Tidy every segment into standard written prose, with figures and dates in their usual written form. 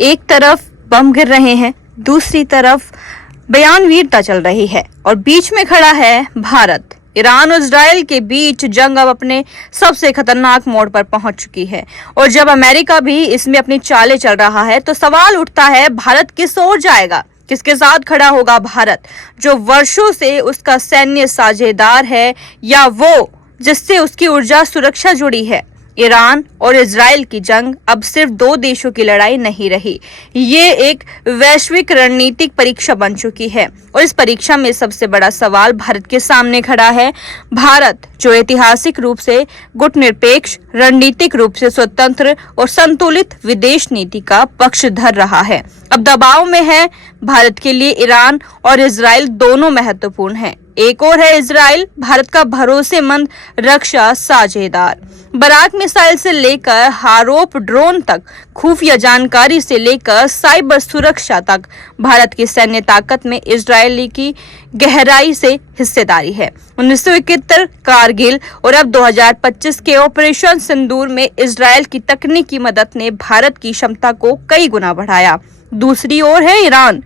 एक तरफ बम गिर रहे हैं, दूसरी तरफ बयान वीरता चल रही है और बीच में खड़ा है भारत। ईरान और इजराइल के बीच जंग अब अपने सबसे खतरनाक मोड़ पर पहुंच चुकी है और जब अमेरिका भी इसमें अपनी चालें चल रहा है तो सवाल उठता है, भारत किस ओर जाएगा? किसके साथ खड़ा होगा भारत, जो वर्षों से उसका सैन्य साझेदार है, या वो जिससे उसकी ऊर्जा सुरक्षा जुड़ी है? ईरान और इजराइल की जंग अब सिर्फ दो देशों की लड़ाई नहीं रही, ये एक वैश्विक रणनीतिक परीक्षा बन चुकी है और इस परीक्षा में सबसे बड़ा सवाल भारत के सामने खड़ा है। भारत, जो ऐतिहासिक रूप से गुटनिरपेक्ष, रणनीतिक रूप से स्वतंत्र और संतुलित विदेश नीति का पक्ष धर रहा है, अब दबाव में है। भारत के लिए ईरान और इजराइल दोनों महत्वपूर्ण हैं। एक और है इजराइल, भारत का भरोसेमंद रक्षा साझेदार। बराक मिसाइल से लेकर हारोप ड्रोन तक, खुफिया जानकारी से लेकर साइबर सुरक्षा तक, भारत की सैन्य ताकत में इजरायली की गहराई से हिस्सेदारी है। 1971 कारगिल और अब 2025 के ऑपरेशन सिंदूर में इजराइल की तकनीकी मदद ने भारत की क्षमता को कई गुना बढ़ाया। दूसरी ओर है ईरान,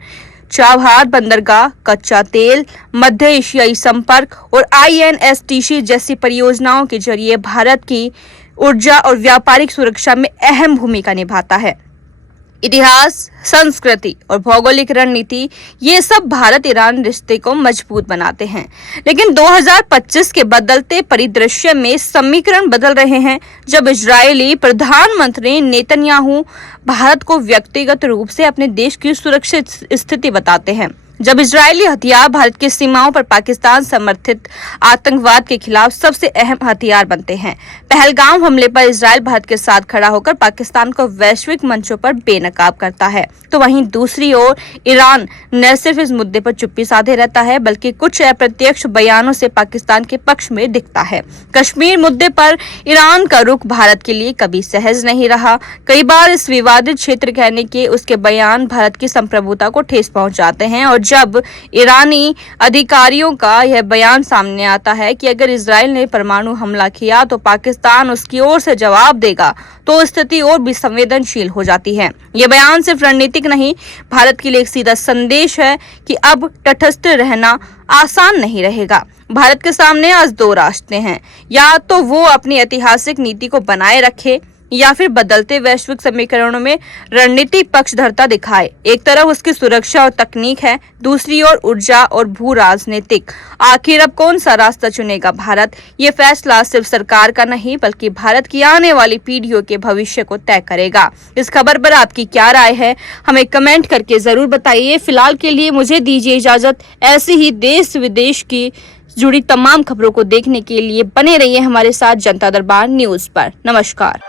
चाबहार बंदरगाह, कच्चा तेल, मध्य एशियाई संपर्क और INSTC जैसी परियोजनाओं के जरिए भारत की ऊर्जा और व्यापारिक सुरक्षा में अहम भूमिका निभाता है। इतिहास, संस्कृति और भौगोलिक रणनीति, ये सब भारत ईरान रिश्ते को मजबूत बनाते हैं। लेकिन 2025 के बदलते परिदृश्य में समीकरण बदल रहे हैं, जब इजरायली प्रधानमंत्री नेतन्याहू भारत को व्यक्तिगत रूप से अपने देश की सुरक्षित स्थिति बताते हैं, जब इजरायली हथियार भारत की सीमाओं पर पाकिस्तान समर्थित आतंकवाद के खिलाफ सबसे अहम हथियार बनते हैं। पहलगाम हमले पर इजरायल भारत के साथ खड़ा होकर पाकिस्तान को वैश्विक मंचों पर बेनकाब करता है, तो वहीं दूसरी ओर ईरान न सिर्फ इस मुद्दे पर चुप्पी साधे रहता है, बल्कि कुछ अप्रत्यक्ष बयानों से पाकिस्तान के पक्ष में दिखता है। कश्मीर मुद्दे पर ईरान का रुख भारत के लिए कभी सहज नहीं रहा। कई बार इस विवादित क्षेत्र कहने के उसके बयान भारत की संप्रभुता को ठेस पहुंचाते हैं और जब ईरानी अधिकारियों का यह बयान सामने आता है कि अगर इजराइल ने परमाणु हमला किया तो पाकिस्तान उसकी ओर से जवाब देगा, तो स्थिति और भी संवेदनशील हो जाती है। यह बयान सिर्फ रणनीतिक नहीं, भारत के लिए एक सीधा संदेश है कि अब तटस्थ रहना आसान नहीं रहेगा। भारत के सामने आज दो रास्ते हैं, या तो वो अपनी ऐतिहासिक नीति को बनाए रखे या फिर बदलते वैश्विक समीकरणों में रणनीतिक पक्षधरता दिखाए। एक तरफ उसकी सुरक्षा और तकनीक है, दूसरी ओर ऊर्जा और भू राजनीतिक। आखिर अब कौन सा रास्ता चुनेगा भारत? ये फैसला सिर्फ सरकार का नहीं, बल्कि भारत की आने वाली पीढ़ियों के भविष्य को तय करेगा। इस खबर पर आपकी क्या राय है, हमें कमेंट करके जरूर बताइए। फिलहाल के लिए मुझे दीजिए इजाजत। ऐसी ही देश विदेश की जुड़ी तमाम खबरों को देखने के लिए बने रहिए हमारे साथ जनता दरबार न्यूज पर। नमस्कार।